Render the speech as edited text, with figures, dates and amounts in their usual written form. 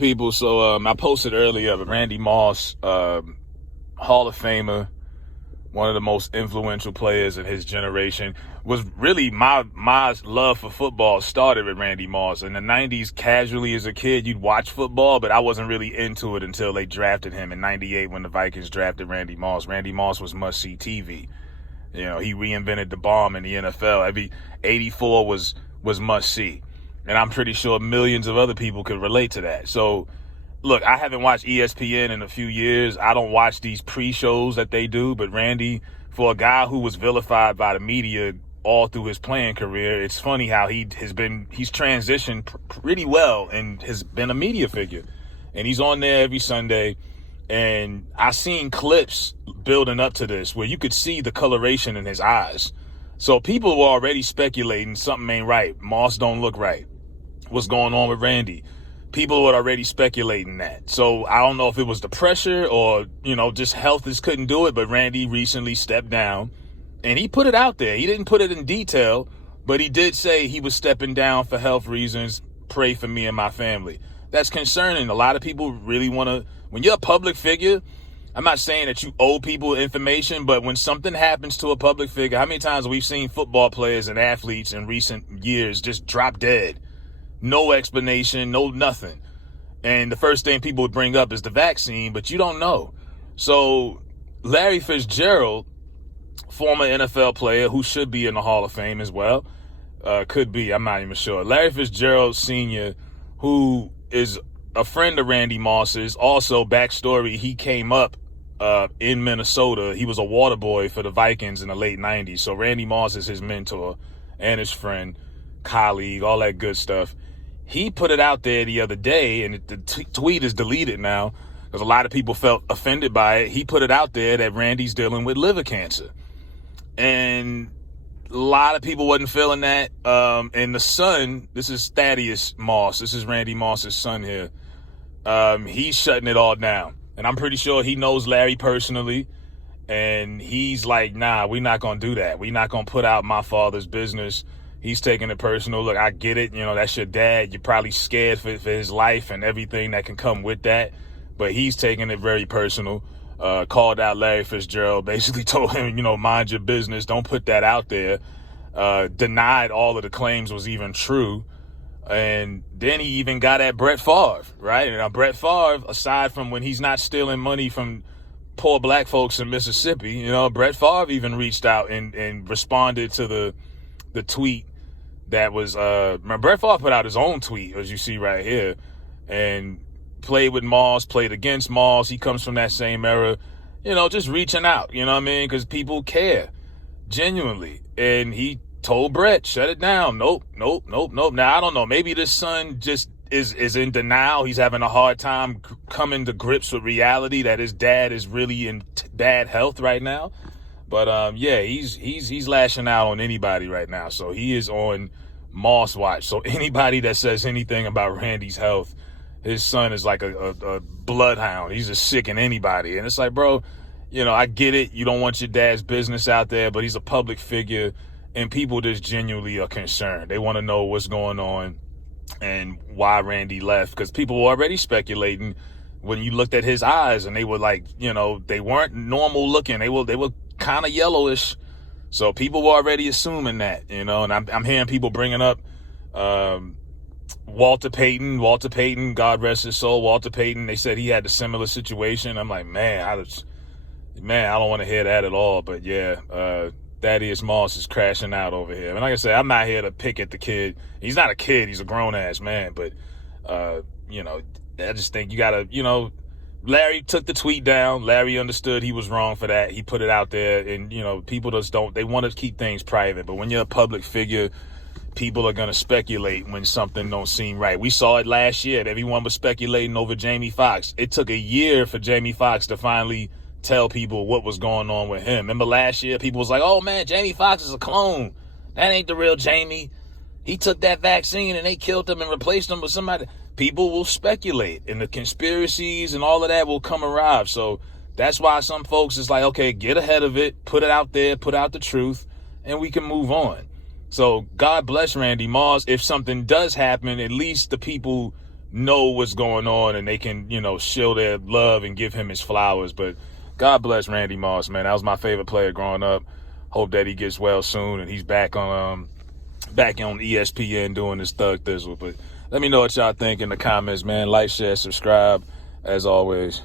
People, so I posted earlier, but Randy Moss, Hall of Famer, one of the most influential players in his generation, was really my love for football started with Randy Moss. In the 90s, casually as a kid, you'd watch football, but I wasn't really into it until they drafted him in 98 when the Vikings drafted Randy Moss. Randy Moss was must-see TV. You know, he reinvented the bomb in the NFL. Every 84 was must-see. And I'm pretty sure millions of other people could relate to that. So, look, I haven't watched ESPN in a few years. I don't watch these pre-shows that they do. But Randy, for a guy who was vilified by the media all through his playing career, it's funny how he's transitioned pretty well and has been a media figure. And he's on there every Sunday. And I seen clips building up to this where you could see the coloration in his eyes. So people were already speculating something ain't right. Moss don't look right. What's going on with Randy? People were already speculating that. So I don't know if it was the pressure or, just health just couldn't do it. But Randy recently stepped down and he put it out there. He didn't put it in detail, but he did say he was stepping down for health reasons. Pray for me and my family. That's concerning. A lot of people really want to, when you're a public figure, I'm not saying that you owe people information, but when something happens to a public figure, how many times have we seen football players and athletes in recent years just drop dead? No explanation, no nothing. And the first thing people would bring up is the vaccine, but you don't know. So Larry Fitzgerald, former NFL player who should be in the Hall of Fame as well, could be, I'm not even sure. Larry Fitzgerald Sr., who is a friend of Randy Moss's, also backstory, he came up in Minnesota. He was a water boy for the Vikings in the late 90s. So Randy Moss is his mentor and his friend, colleague, all that good stuff. He put it out there the other day, and the tweet is deleted now because a lot of people felt offended by it. He put it out there that Randy's dealing with liver cancer. And a lot of people wasn't feeling that. And the son, this is Thaddeus Moss. This is Randy Moss's son here. He's shutting it all down. And I'm pretty sure he knows Larry personally. And he's like, nah, we're not going to do that. We're not going to put out my father's business. He's taking it personal. Look, I get it. That's your dad. You're probably scared for his life and everything that can come with that. But he's taking it very personal. Called out Larry Fitzgerald, basically told him, mind your business. Don't put that out there. Denied all of the claims was even true. And then he even got at Brett Favre, right? And Brett Favre, aside from when he's not stealing money from poor black folks in Mississippi, Brett Favre even reached out and responded to the tweet that was, Brett Favre put out his own tweet, as you see right here, and played with Moss, played against Moss. He comes from that same era, just reaching out, because people care genuinely. And he told Brett, shut it down. Nope. Now, I don't know. Maybe this son just is in denial. He's having a hard time coming to grips with reality that his dad is really in bad health right now. But he's lashing out on anybody right now. So he is on Moss watch. So anybody that says anything about Randy's health, his son is like a bloodhound. He's just sick in anybody. And it's like, bro, I get it. You don't want your dad's business out there, but he's a public figure. And people just genuinely are concerned. They want to know what's going on and why Randy left. Because people were already speculating when you looked at his eyes and they were like, they weren't normal looking. They were kind of yellowish. So people were already assuming that, and I'm hearing people bringing up Walter Payton, God rest his soul, Walter Payton. They said he had a similar situation. I'm like, man, I don't want to hear that at all. But yeah, Thaddeus Moss is crashing out over here. And like I said, I'm not here to pick at the kid. He's not a kid. He's a grown-ass man. But, I just think you got to, Larry took the tweet down. Larry understood he was wrong for that. He put it out there. And, people just they want to keep things private. But when you're a public figure, people are going to speculate when something don't seem right. We saw it last year. Everyone was speculating over Jamie Foxx. It took a year for Jamie Foxx to finally tell people what was going on with him. Remember last year, people was like, oh, man, Jamie Foxx is a clone. That ain't the real Jamie. He took that vaccine and they killed him and replaced him with somebody. People will speculate, and the conspiracies and all of that will come arrive. So that's why some folks is like, okay, get ahead of it, put it out there, put out the truth, and we can move on. So God bless Randy Moss. If something does happen, at least the people know what's going on and they can, show their love and give him his flowers. But God bless Randy Moss, man. That was my favorite player growing up. Hope that he gets well soon and he's back on ESPN doing his Thug Thizzle. But let me know what y'all think in the comments, man. Like, share, subscribe, as always.